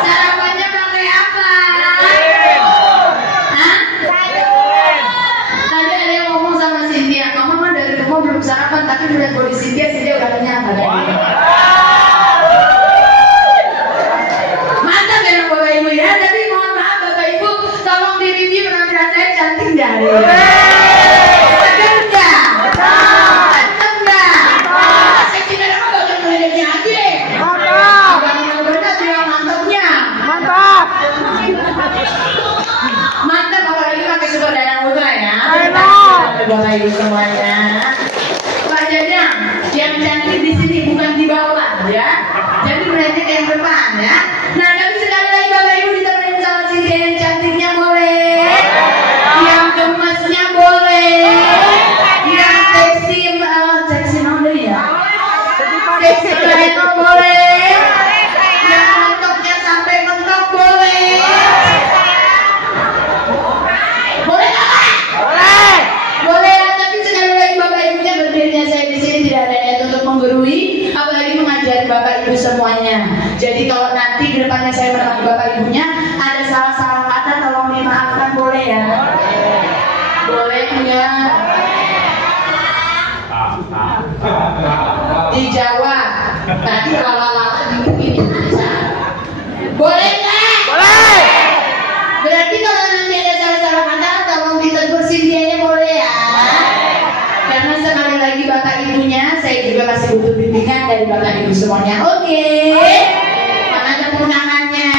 Sarapannya pakai apa? Hah? Tadi ada yang ngomong sama Cynthia, kamu mah dari rumah belum sarapan, tapi udah body Cynthia udah kenyang katanya. Mantap ya Bapak Ibu ya, tapi mohon maaf Bapak Ibu, tolong di review penampilan saya cantik nggak? Mantap apalagi pakai sutradara muda ya. Bapak Ibu semuanya. Pak Jajang, yang cantik di sini bukan di bawah ya. Jadi berarti yang depan ya. Nah, tapi sekali lagi Bapak Ibu ditemenin sama Cynthia yang cantiknya boleh. Yang gemesnya boleh. Yang seksi mana ya? Seksi pleno boleh. Yang mentoknya sampai mentok boleh. Boleh nggak? Boleh. Boleh, tapi sekali lagi Bapak Ibunya berdirinya saya di sini tidak ada niat untuk menggurui, apalagi mengajari Bapak Ibu semuanya. Jadi kalau nanti di depannya saya menemani Bapak Ibunya ada salah-salah kata, tolong dimaafkan boleh ya? Boleh nggak? Dijawab. Tadi lala-lala ini aja. Boleh nggak? Boleh. Berarti kalau nanti ada salah-salah kata, tolong ditegur Cynthia-nya boleh ya? Karena sekali lagi Bapak Ibunya, saya juga masih butuh bimbingan dari Bapak Ibu semuanya. Oke? Mana tepuk tangannya?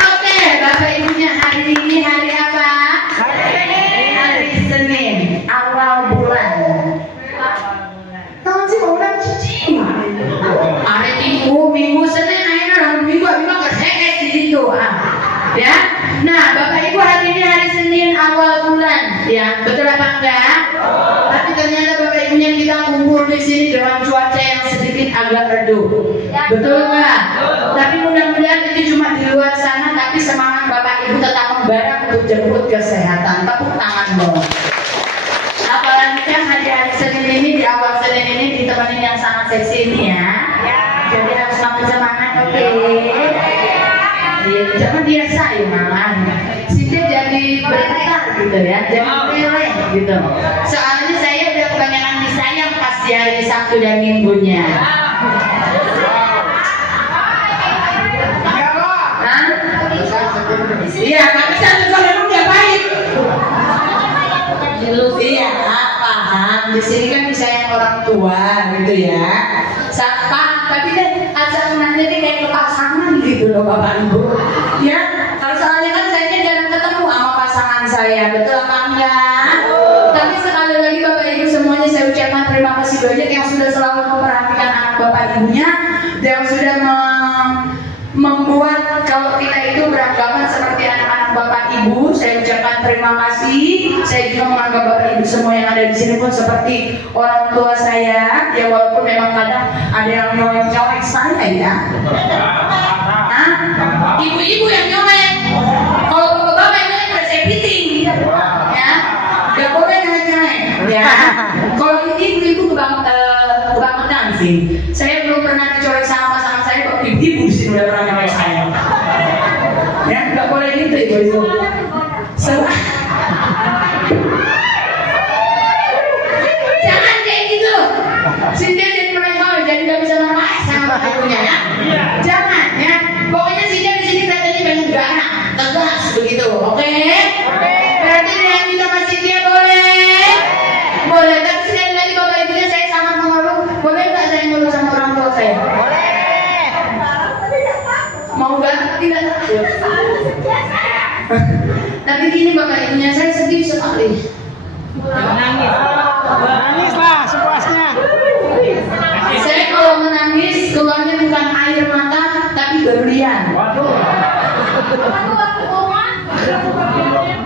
Oke, Bapak Ibunya hari ini hari apa? Hari Senin, awal bulan. Tahun sih bulan cici. Hari Minggu, Senin, akhirnya Minggu kerja di situ. Ya, nah Bapak Ibu hari ini hari Senin awal bulan, ya betul apa enggak? Tapi ternyata Bapak Ibunya kita kumpul di sini dengan cuaca yang sedikit agak redup, betul enggak? Tapi mudah-mudahan itu cuma di luar sana, tapi semangat Bapak Ibu tetap membara untuk jemput kesehatan. Tepuk tangan dong. Apalagi kan hari-hari Senin ini, di awal Senin ini ditemenin yang sangat seksi ini ya. Jadi harus semangat, oke? Jangan biasa ya malah. Cynthia jadi bergetar gitu ya, jadi meleleh gitu. Soalnya saya udah kebanyakan disayang pas di hari Sabtu dan Minggunya. Hah? Iya, nggak bisa kalau emang dia baik. Iya, paham. Di sini kan disayang orang tua gitu ya. Tapi kan asal nanti kayak ke pasangan gitu loh Bapak Ibu. Ya, kalau soalnya kan saya jarang ketemu sama pasangan saya, betul apa enggak? Tapi sekali lagi Bapak Ibu semuanya saya ucapkan terima kasih banyak yang sudah selalu memperhatikan anak Bapak Ibunya, yang sudah membuat kalau kita itu beranggapan seperti anak-anak Bapak Ibu. Saya ucapkan terima kasih. Saya juga menganggap Bapak Ibu semua yang ada di sini pun seperti orang tua saya. Ya walaupun memang kadang ada yang nyolek saya ya. Hah? Ibu-ibu yang nyolek. Kalau bapak-bapak yang nyolek udah saya piting. Ya, gak boleh nyolek-nyolek. Ya. Kalau ibu-ibu kebangetan sih. Saya belum pernah dicolek sama pasangan saya. Kok ibu-ibu di sini udah pernah nyolek saya. Ya, gak boleh gitu ibu-ibu. Jangan kayak gitu. Cynthia jadi mereka jadi gak bisa marah sama Bapak Ibunya ya. Jangan ya. Pokoknya Cynthia di sini katanya pengen garang, tegas begitu. Oke? Berarti dengan kita sama Cynthia boleh? Boleh. Tapi sekali lagi Bapak Ibunya saya sangat mengeluh. Boleh nggak saya ngeluh sama orang tua saya? Boleh. Mau nggak? Tidak. Tapi gini Bapak Ibunya, saya sedih sekali. Nangis lah sepuasnya. Saya kalau menangis keluarnya bukan air mata tapi berlian.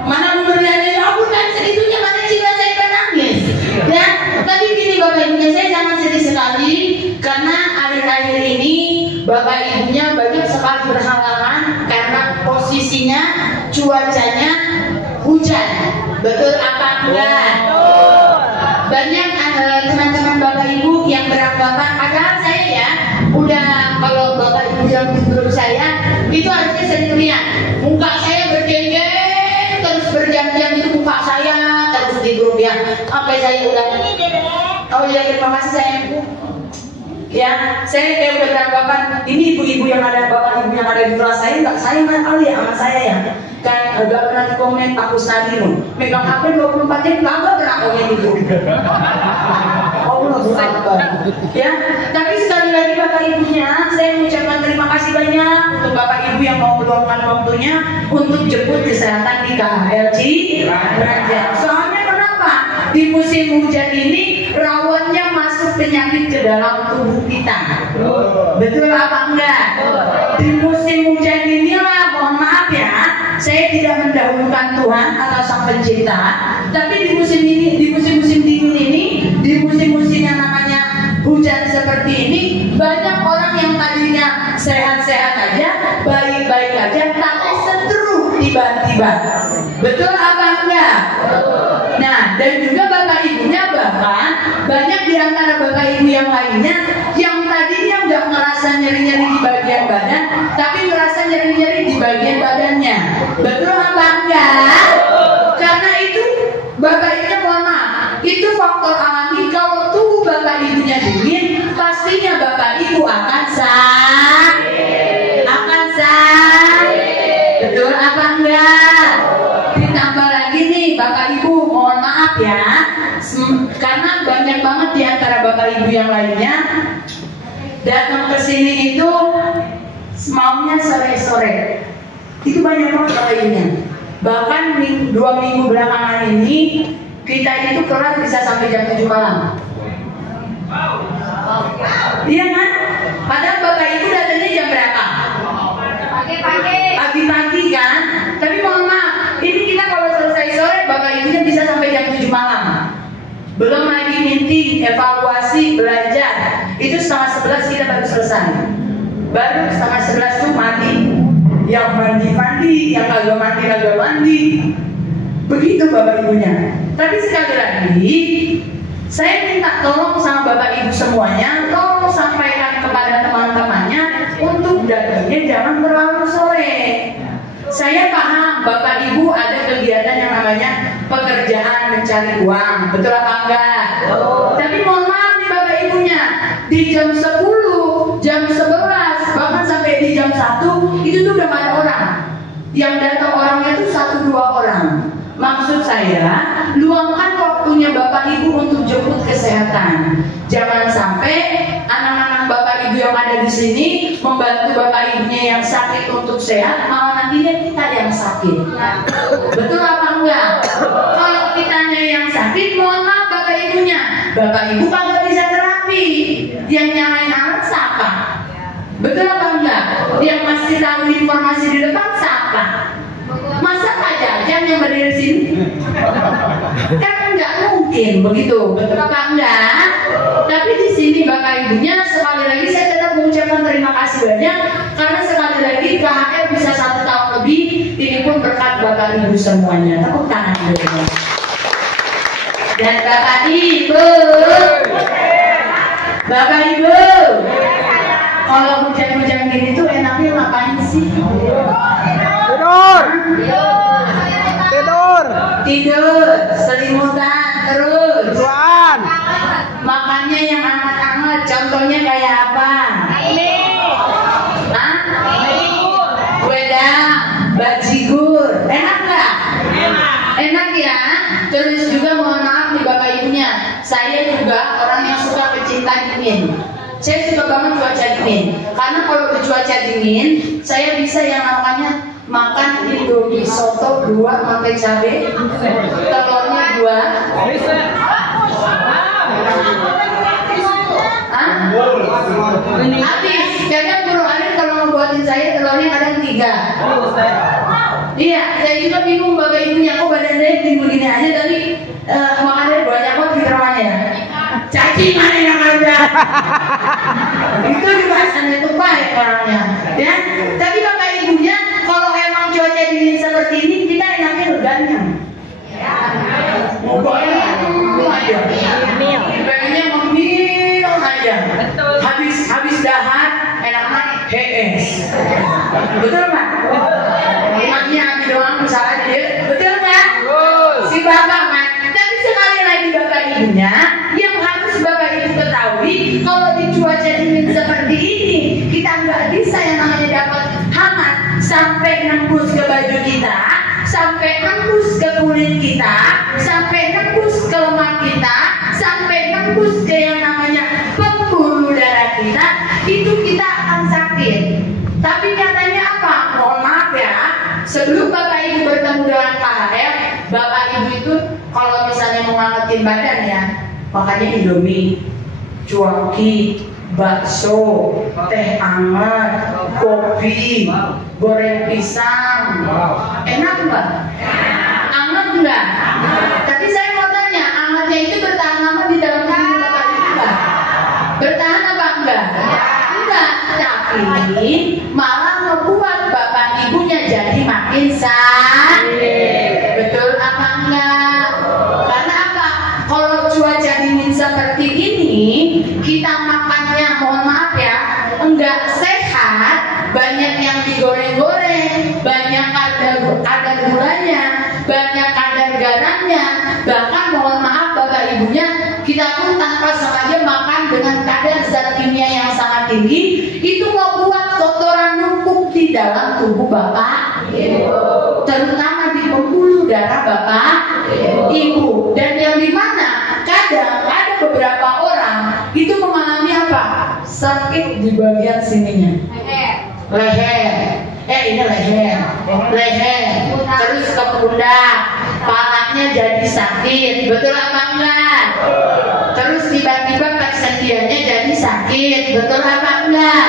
Mana berliannya? Ya ampun, kan segitunya mana jiwa saya menangis. Ya, tapi gini Bapak Ibunya, saya sangat sedih sekali karena akhir-akhir ini Bapak Ibunya banyak sekali berhalangan karena posisinya cuacanya hujan. Betul apa enggak? Banyak teman-teman Bapak Ibu yang beranggapan, padahal saya ya udah, kalau Bapak Ibu yang di grup saya itu harusnya sendirian. Muka saya berjengkel terus berjam-jam itu muka saya terus di grup ya. Sampai saya udah, oh iya terima kasih sayangku. Ya, saya kayak udah beranggapan ini ibu-ibu yang ada, bapak ibu yang ada di kelas saya nggak sayang kali ya sama saya ya. Kan agak pernah komen aku tadi loh, megang HP 24 jam nggak pernah komen itu. Allah Akbar. Ya, tapi sekali lagi bapak ibunya, saya mengucapkan terima kasih banyak untuk bapak ibu yang mau meluangkan waktunya untuk jemput kesehatan di KHLC Raja. Soalnya kenapa? Di musim hujan ini rawannya masuk penyakit ke dalam tubuh kita. Betul apa enggak? Di musim hujan inilah, mohon maaf ya, saya tidak mendahulukan Tuhan atau Sang Pencipta, tapi di musim ini, di musim-musim dingin ini, di musim-musim yang namanya hujan seperti ini, banyak orang yang tadinya sehat-sehat aja, baik-baik aja, tapi stroke tiba-tiba. Betul apa enggak? Nah, dan juga bapak ibunya, bahkan banyak di antara bapak ibu yang lainnya yang tadinya nggak merasa nyeri-nyeri di bagian badan, tapi merasa nyeri-nyeri di bagian badannya. Betul apa enggak? Karena itu bapak ibunya, mohon maaf, itu faktor alami. Kalau tubuh bapak ibunya dingin, pastinya bapak ibu akan sakit. Betul apa enggak? Ditambah lagi nih bapak ibu, mohon maaf ya, karena banyak banget di antara bapak ibu yang lainnya datang ke sini itu maunya sore-sore. Itu banyak banget bapak ibunya. Bahkan 2 minggu belakangan ini kita itu kelar bisa sampai jam 7 malam. Iya kan? Padahal bapak ibu datangnya jam berapa? Pagi-pagi kan? Tapi mohon maaf, ini kita kalau selesai sore, bapak ibunya bisa sampai jam 7 malam. Belum lagi meeting, evaluasi, belajar. Itu 10:30 kita baru selesai. Baru 10:30 tuh mandi. Yang mandi, yang kagak mandi. Begitu bapak ibunya. Tapi sekali lagi, saya minta tolong sama bapak ibu semuanya, tolong sampaikan kepada teman-temannya untuk datangnya jangan terlalu sore. Saya paham bapak ibu ada kegiatan yang namanya pekerjaan mencari uang, betul apa enggak? Tapi mohon maaf nih bapak ibunya, di jam 10, jam 11, bahkan sampai di jam 1 itu tuh udah gak ada orang. Yang datang orangnya tuh 1-2 orang. Maksud saya, luangkan waktunya bapak ibu untuk jemput kesehatan. Jangan sampai anak-anak bapak ibu yang ada di sini membantu bapak ibunya yang sakit untuk sehat, malah nantinya kita yang sakit. Betul apa enggak? Kalau kitanya yang sakit, mohon maaf bapak ibunya, bapak ibu kagak bisa terapi. Yang nyalain alat siapa? Betul apa enggak? Yang masih tahu informasi di depan siapa? Masa aja yang berdiri sini? Kan nggak mungkin begitu, betul apa enggak? Tapi di sini bapak ibunya sekali lagi saya tetap mengucapkan terima kasih banyak karena sekali lagi KHL bisa 1 tahun lebih. Ini pun berkat bapak ibu semuanya. Tepuk tangan dulu. Dan bapak ibu, kalau hujan-hujan gini tuh enaknya ngapain sih? Tidur, selimutan terus. Makannya yang hangat-hangat, contohnya kayak apa? Wedang, bajigur, enak nggak? Enak ya. Terus juga mohon maaf nih bapak ibunya, saya juga orang yang suka pecinta dingin. Saya suka banget cuaca dingin, karena kalau di cuaca dingin, saya bisa yang namanya makan Indomie soto 2 pakai cabai, telurnya 2. Habis, kadang Guru Alin kalau ngebuatin saya telurnya kadang 3. Iya, saya juga bingung bapak ibunya, kok badan saya begini aja tapi makannya banyak banget di rumahnya ya. Cacing mana yang ada? Itu juga itu baik orangnya, ya. Tapi bapak ibunya, kalau emang cuaca dingin seperti ini, kita enaknya reganya. Pokoknya aja. Pengennya memil aja. Habis dahar, enaknya HS. Betul nggak? Emaknya Abi doang misalnya dia, betul nggak? Si bapak kan. Tapi sekali lagi bapak ibunya, yang harus bapak ibu ketahui, kalau di cuaca dingin seperti ini, kita nggak bisa yang namanya dapat hangat sampai nembus ke baju kita, sampai nembus ke kulit kita, sampai nembus ke lemak kita, sampai nembus ke yang namanya pembuluh darah kita, itu kita akan sakit. Tapi katanya apa? Mohon maaf ya, sebelum bapak ibu bertemu dengan KHL, bapak ibu itu kalau misalnya mau ngangetin badan ya, makanya Indomie, cuaki, bakso, teh hangat, kopi, goreng pisang, enak nggak? Anget nggak? Tapi saya mau tanya, angetnya itu bertahan lama di dalam tubuh bapak ibu nggak? Bertahan apa enggak? Enggak, tapi malah membuat bapak ibunya jadi makin sakit. Betul apa enggak? Karena apa? Kalau cuaca dingin seperti ini, kita makannya mohon maaf ya, enggak sehat, banyak yang digoreng-goreng, banyak kadar gulanya, banyak kadar garamnya, bahkan mohon maaf bapak ibunya, kita pun tanpa sengaja makan dengan kadar zat kimia yang sangat tinggi, itu membuat kotoran numpuk di dalam tubuh bapak ibu, terutama di pembuluh darah bapak ibu. Dan yang dimana kadang ada beberapa orang itu mengalami apa? Sakit di bagian sininya, leher. Ini leher, terus ke pundak, palanya jadi sakit, betul apa enggak? Terus tiba-tiba persendiannya jadi sakit, betul apa enggak?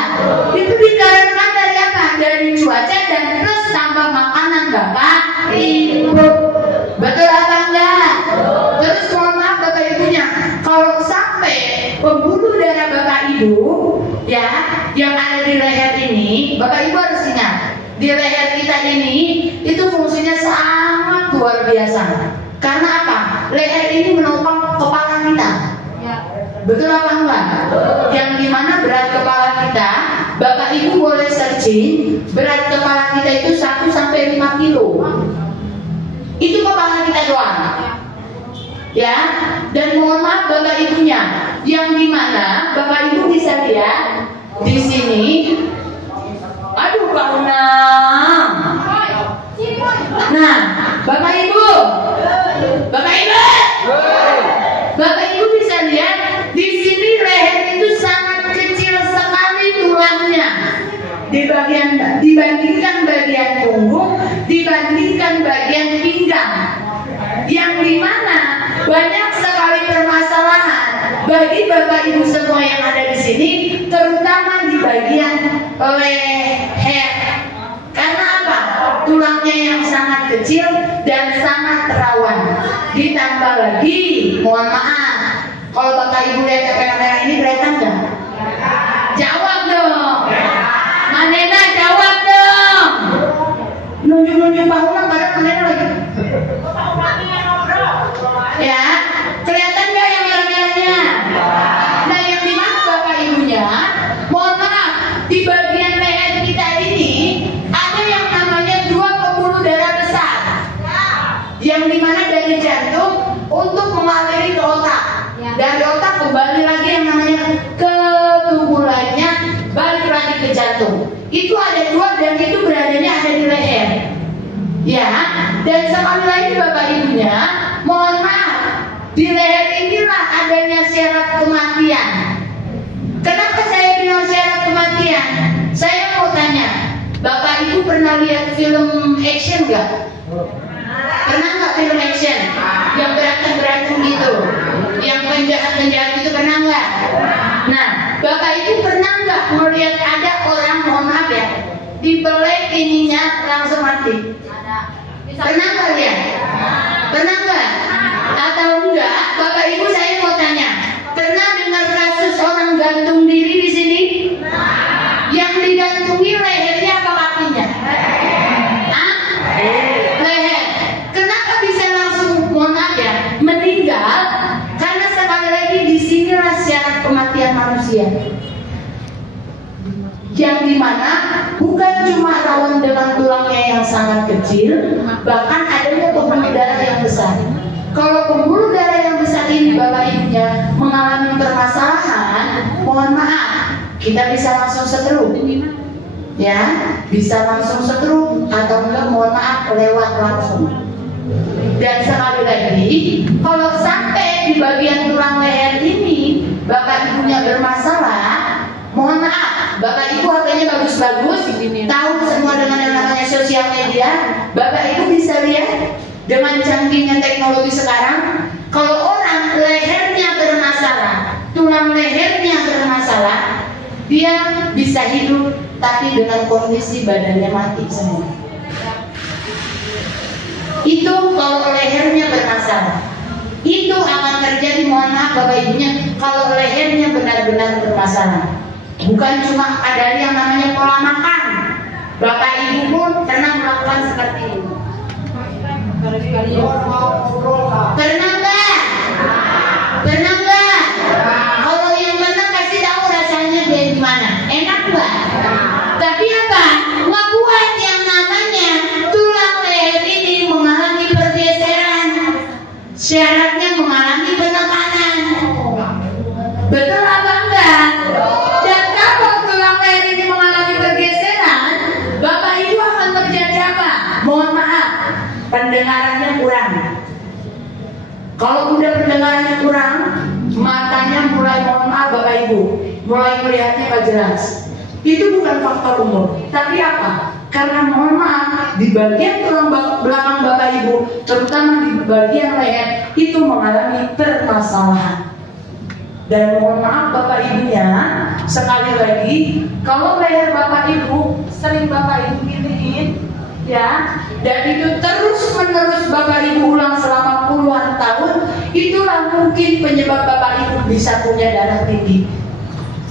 Itu dikarenakan dari apa? Dari cuaca dan plus tambah makanan bapak ibu, betul apa enggak? Terus mohon maaf bapak ibunya, kalau sampai pembuluh darah bapak ibu ya yang ada di leher ini, bapak ibu harus ingat, di leher kita ini itu fungsinya sangat luar biasa. Karena apa? Leher ini menopang kepala kita. Betul apa enggak? Yang dimana berat kepala kita, bapak ibu boleh searching, berat kepala kita itu 1 sampai 5 kilo. Itu kepala kita doang. Ya, dan mohon maaf bapak ibunya, yang dimana bapak ibu bisa lihat di sini. Aduh Pak Unang. Nah, bapak ibu, bapak ibu bisa lihat di sini leher itu sangat kecil sekali tulangnya dibandingkan bagian punggung, dibandingkan bagian pinggang, yang dimana banyak sekali permasalahan bagi bapak ibu semua yang ada di sini, terutama di bagian leher. Karena apa? Tulangnya yang sangat kecil dan sangat rawan. Ditambah lagi, mohon maaf, kalau bapak ibu lihat kamera ini kelihatan nggak? Jawab dong. Manena jawab dong. Nunjuk-nunjuk Pak Unang pada Manena lagi. Ya, kelihatan nggak yang merah-merahnya? Nah, yang dimana bapak ibunya, mohon maaf, di bagian leher kita ini ada yang namanya 2 pembuluh darah besar, yang dimana dari jantung untuk mengaliri ke otak, dari otak kembali lagi yang namanya ke tubuh lainnya, balik lagi ke jantung. Itu ada 2 dan itu beradanya ada di leher. Ya, dan sekali lagi bapak ibunya, mohon maaf, di leher inilah adanya syarat kematian. Kenapa saya bilang syarat kematian? Saya mau tanya, bapak ibu pernah lihat film action nggak? Pernah nggak film action? Yang berantem gitu, yang penjahat itu pernah nggak? Nah, bapak ibu pernah nggak melihat ada orang, mohon maaf ya, dibelek ininya langsung mati? Pernah nggak ya? Pernah nggak? Atau enggak? Bapak ibu saya mau tanya, pernah dengar kasus orang gantung diri di sini? Yang digantungi lehernya apa kakinya? Leher. Kenapa bisa langsung, mohon maaf ya, meninggal? Karena sekali lagi di sinilah syarat kematian manusia. Yang dimana sangat kecil, bahkan adanya pembuluh darah yang besar. Kalau pembuluh darah yang besar ini bapak ibunya mengalami permasalahan, mohon maaf, kita bisa langsung stroke, ya, bisa langsung stroke atau enggak mohon maaf lewat langsung. Dan sekali lagi, kalau sampai di bagian tulang leher ini bapak ibunya bermasalah, mohon maaf, bapak ibu HP-nya bagus-bagus, tahu semua dengan yang namanya sosial media, bapak ibu bisa lihat dengan canggihnya teknologi sekarang, kalau orang lehernya bermasalah, tulang lehernya bermasalah, dia bisa hidup tapi dengan kondisi badannya mati semua. Itu kalau lehernya bermasalah. Itu akan terjadi, mohon maaf bapak ibunya, kalau lehernya benar-benar bermasalah. Bukan cuma ada yang namanya pola makan. Bapak ibu pun pernah melakukan seperti ini. Pernah nggak? Pernah nggak? Kalau yang pernah kasih tahu rasanya kayak gimana? Enak nggak? Tapi apa? Nggak kuat yang namanya tulang leher ini mengalami pergeseran. Syaratnya mengalami penekanan. Betul apa enggak? Dan kalau tulang leher ini mengalami pergeseran, bapak ibu akan terjadi apa? Mohon maaf, pendengarannya kurang. Kalau udah pendengarannya kurang, matanya mulai, mohon maaf bapak ibu, mulai melihatnya nggak jelas. Itu bukan faktor umur, tapi apa? Karena mohon maaf, di bagian tulang belakang bapak ibu, terutama di bagian leher, itu mengalami permasalahan. Dan mohon maaf bapak ibunya, sekali lagi, kalau leher bapak ibu sering bapak ibu giniin, ya, dan itu terus menerus bapak ibu ulang selama puluhan tahun, itulah mungkin penyebab bapak ibu bisa punya darah tinggi.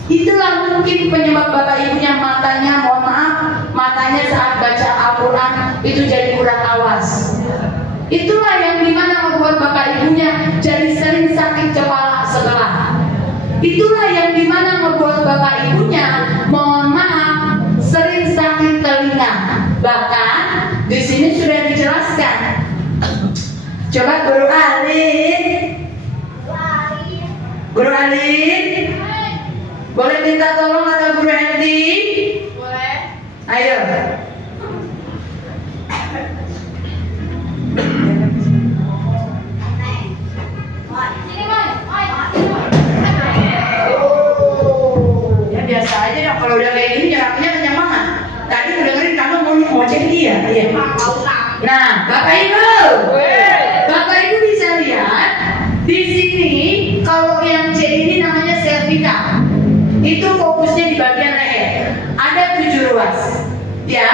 Itulah mungkin penyebab bapak ibunya matanya, mohon maaf, matanya saat baca Al-Quran itu jadi kurang awas. Itulah yang dimana membuat bapak ibunya jadi sering sakit kepala sebelah. Itulah yang dimana membuat bapak ibunya, mohon maaf, sering sakit telinga. Bahkan di sini sudah dijelaskan. Coba Guru Alin, Guru Alin, boleh minta tolong atau Guru Hendy? Boleh. Ayo. Ya biasa aja dong, kalau udah kayak gini jaraknya kenyang banget. Tadi udah dengerin kamu mau cek dia. Iya. Nah, Bapak Ibu bisa lihat di sini kalau yang C ini namanya cervical. Itu fokusnya di bagian leher. Ada 7 ruas. Ya,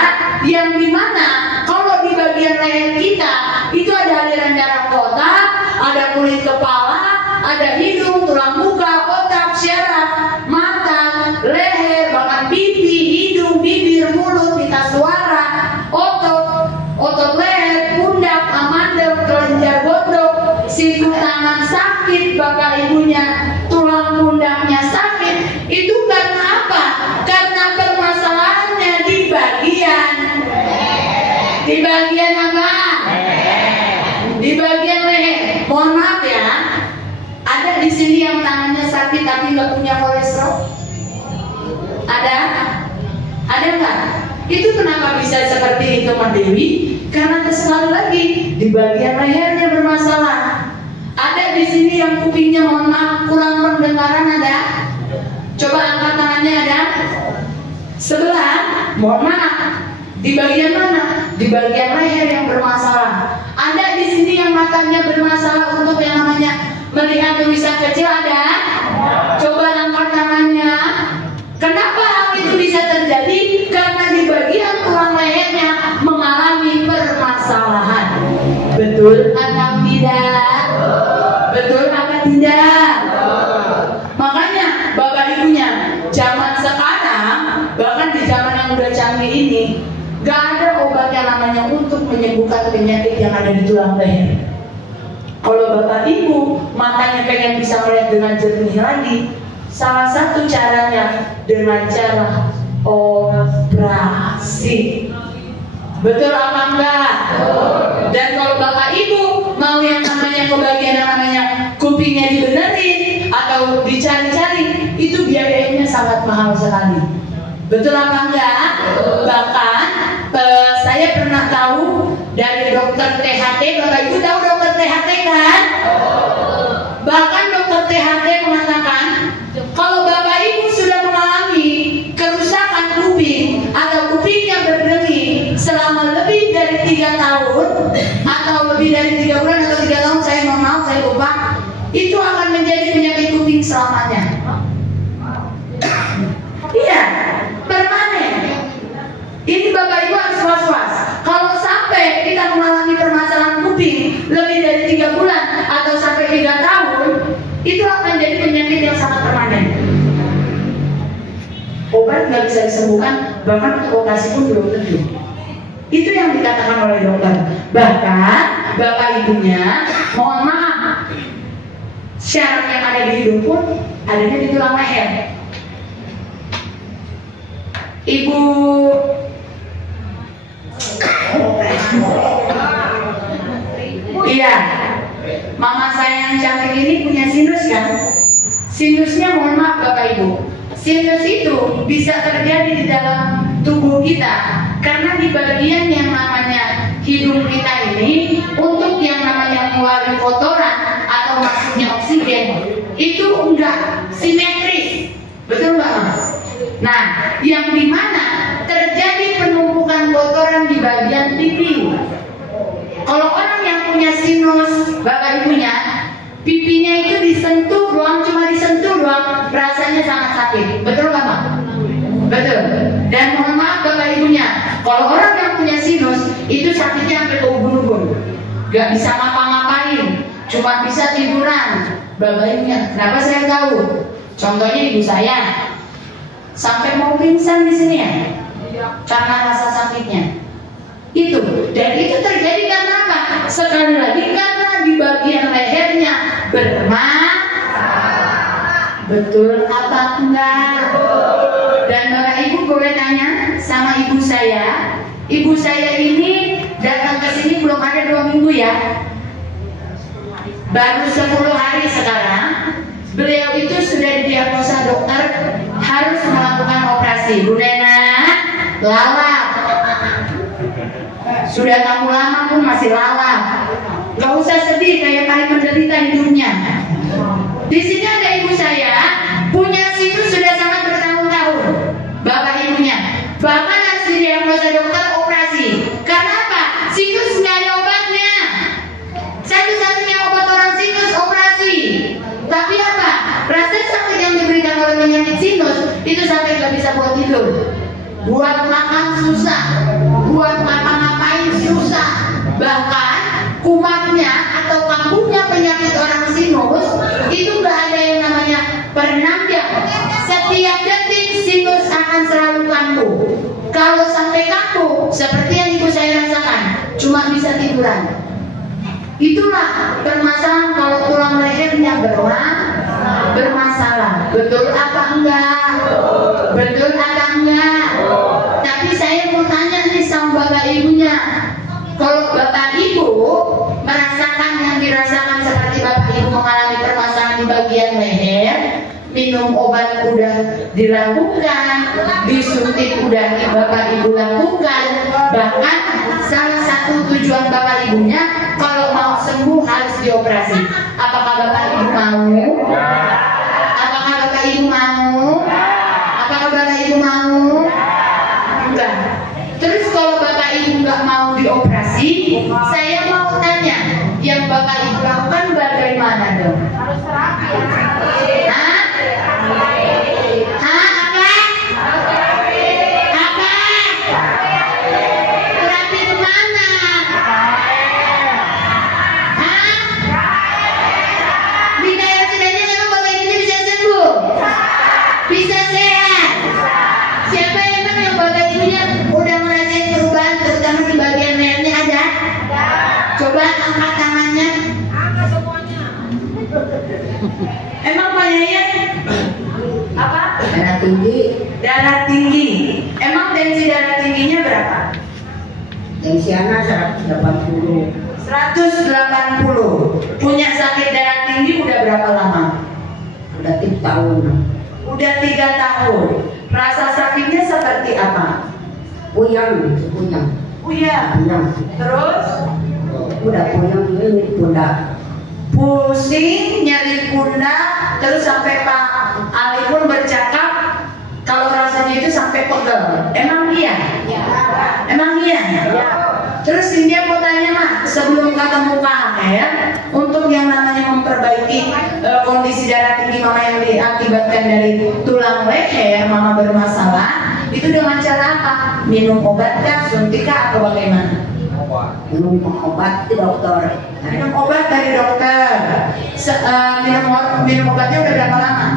yang dimana kalau di bagian leher kita itu ada aliran darah otak, ada kulit kepala, ada hidung, tulang muka, otak, syaraf, mata, leher, bahkan pipi, hidung, bibir, mulut, pita suara, otot leher, pundak, amandel, kelenjar gondok, siku tangan sakit, bapak ibunya tulang pundaknya sakit. Itu karena apa? Karena permasalahannya di bagian apa? Di bagian leher. Mohon maaf ya, ada di sini yang tangannya sakit tapi nggak punya kolesterol? Ada nggak? Itu kenapa bisa seperti itu, Mbak Dewi? Karena sekali lagi di bagian lehernya bermasalah. Ada di sini yang kupingnya, mohon maaf, kurang pendengaran, ada? Coba angkat tangannya, ada? Sebelah, mohon maaf. Di bagian mana? Di bagian leher yang bermasalah. Ada di sini yang matanya bermasalah untuk yang namanya melihat tulisan kecil, ada? Coba angkat tangannya. Kenapa hal itu bisa terjadi? Karena di bagian tulang lehernya mengalami permasalahan. Betul atau tidak? Betul apa tidak? Makanya bapak ibunya zaman sekarang, bahkan di zaman yang udah canggih ini, gak ada obat yang namanya untuk menyembuhkan penyakit yang ada di tulang leher. Kalau bapak ibu matanya pengen bisa melihat dengan jernih lagi, salah satu caranya dengan cara operasi. Betul apa enggak? Dan kalau bapak ibu mau yang namanya kebagian yang namanya kupingnya dibenerin atau dicari-cari, itu biayanya sangat mahal sekali. Betul apa enggak? Bahkan saya pernah tahu dari dokter THT. Bapak ibu tahu dokter THT kan? Bahkan dokter THT mengatakan kalau bapak ibu sudah mengalami kerusakan kuping atau kupingnya berdenging selama lebih dari 3 tahun atau lebih dari 3 bulan atau 3 tahun, saya mohon maaf saya lupa, itu akan menjadi penyakit kuping selamanya. Iya, permanen. Ini bapak ibu harus was-was. Kalau sampai kita mengalami permasalahan kuping lebih dari 3 bulan atau sampai 3 tahun, itu akan jadi penyakit yang sangat permanen. Obat nggak bisa disembuhkan, bahkan untuk operasi pun belum tentu. Itu yang dikatakan oleh dokter. Bahkan bapak ibunya, mohon maaf, syaraf yang ada di hidung pun adanya di tulang leher. Ibu iya, mama saya yang cantik ini punya sinus kan? Sinusnya mohon maaf bapak ibu, sinus itu bisa terjadi di dalam tubuh kita karena di bagian yang namanya hidung kita ini, untuk yang namanya mengeluarkan kotoran atau masuknya oksigen itu enggak simetris, betul nggak Mas? Nah, yang dimana terjadi penumpukan kotoran di bagian pipi. Kalau orang yang punya sinus, bapak ibunya, pipinya itu disentuh doang, cuma disentuh doang, rasanya sangat sakit. Betul nggak Mak? Betul. Dan mohon maaf bapak ibunya, kalau orang yang punya sinus, itu sakitnya sampai ke ubun-ubun. Gak bisa ngapa-ngapain, cuma bisa tiduran. Bapak ibunya, kenapa saya tahu? Contohnya ibu saya, sampai mau pingsan di sini ya, karena rasa sakitnya. Itu, dan itu terjadi karena apa? Sekali lagi karena di bagian lehernya bermasalah. Betul apa enggak? Dan bapak ibu boleh tanya sama ibu saya. Ibu saya ini datang ke sini belum ada 2 minggu ya, baru 10 hari sekarang. Beliau itu sudah didiagnosa dokter harus melakukan operasi. Bu Nena, lalap. Sudah tamu lama pun masih lalap. Gak usah sedih kayak paling menderita hidupnya. Di sini ada ibu saya punya sinus sudah sangat bertahun-tahun. Bapak ibunya bahkan harus didiagnosa dokter operasi. Karena apa? Sinus nggak ada obatnya. Satu-satunya obat orang sinus operasi. Tapi apa? Rasa sakit yang diberikan oleh penyakit sinus itu sampai nggak bisa buat tidur, buat makan susah, buat ngapa-ngapain susah. Bahkan kumatnya atau kambuhnya penyakit orang sinus itu nggak ada yang namanya penenang. Setiap detik sinus akan selalu kambuh. Kalau sampai kambuh seperti yang ibu saya rasakan, cuma bisa tiduran. Itulah permasalahan kalau tulang lehernya bermasalah. Betul apa enggak? Betul apa enggak? Tapi saya mau tanya nih sama bapak ibunya, kalau bapak ibu merasakan yang dirasakan seperti bapak ibu mengalami permasalahan di bagian leher, minum obat udah dilakukan, disuntik udah bapak ibu lakukan, bahkan salah satu tujuan bapak ibunya kalau mau sembuh harus dioperasi. Apakah bapak ibu mau? Apakah bapak ibu mau? Apakah bapak ibu mau? Enggak. Terus kalau bapak ibu nggak mau dioperasi, saya mau tanya, yang bapak ibu lakukan bagaimana dong? Harus terapi. Hah? Hah? Apa? Terapi kemana? Hah? Di daerah Cilenyi memang bapak ibunya bisa sembuh? Bisa sehat? Siapa yang bapak ibunya udah ngerasain perubahan terutama di bagian lehernya ada? Coba angkat tangannya. Angkat semuanya. Emang Pak Yayan apa? Darah tinggi. Darah tinggi. Emang tensi darah tingginya berapa? Tensiana 180. 180. Punya sakit darah tinggi udah berapa lama? Udah 3 tahun. Udah 3 tahun. Rasa sakitnya seperti apa? Puyeng. Puyeng. Terus? Udah puyeng ini pundak. Pusing, nyeri pundak, terus sampai Pak Ali pun bercakap kalau rasanya itu sampai pegel. Emang iya? Emang iya? Terus dia mau tanya Mak, sebelum ketemu Pak Amer, untuk yang namanya memperbaiki kondisi darah tinggi Mama yang diakibatkan dari tulang leher Mama bermasalah, itu dengan cara apa? Minum obat kah, suntik kah, atau bagaimana? Minum obat di dokter. Minum obat dari dokter. Minum obatnya udah berapa lama?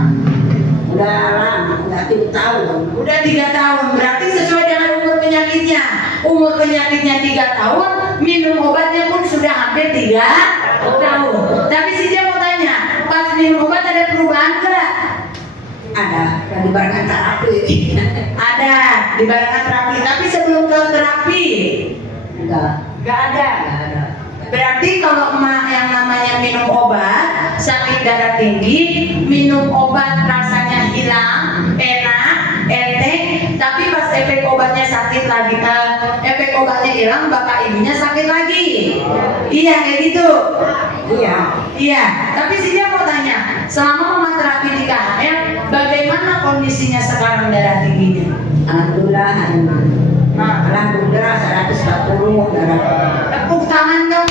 Udah lama, udah 3 tahun. Udah 3 tahun. Berarti sesuai dengan umur penyakitnya. Umur penyakitnya 3 tahun, minum obatnya pun sudah hampir 3 tahun. Tapi si dia mau tanya, pas minum obat ada perubahan enggak? Ada di barengan terapi. Ada di barengan terapi. Tapi sebelum ke terapi, Enggak ada. Berarti kalau emak yang namanya minum obat sakit darah tinggi, minum obat rasanya hilang, enak, enteng, tapi pas efek obatnya sakit lagi, efek obatnya hilang, bapak ibunya sakit lagi. Iya kayak gitu. Iya. Tapi sih dia mau tanya, selama mama terapi di KHM, bagaimana kondisinya sekarang darah tingginya? Alhamdulillah, alhamdulillah 140 darah. Tepuk tangan dong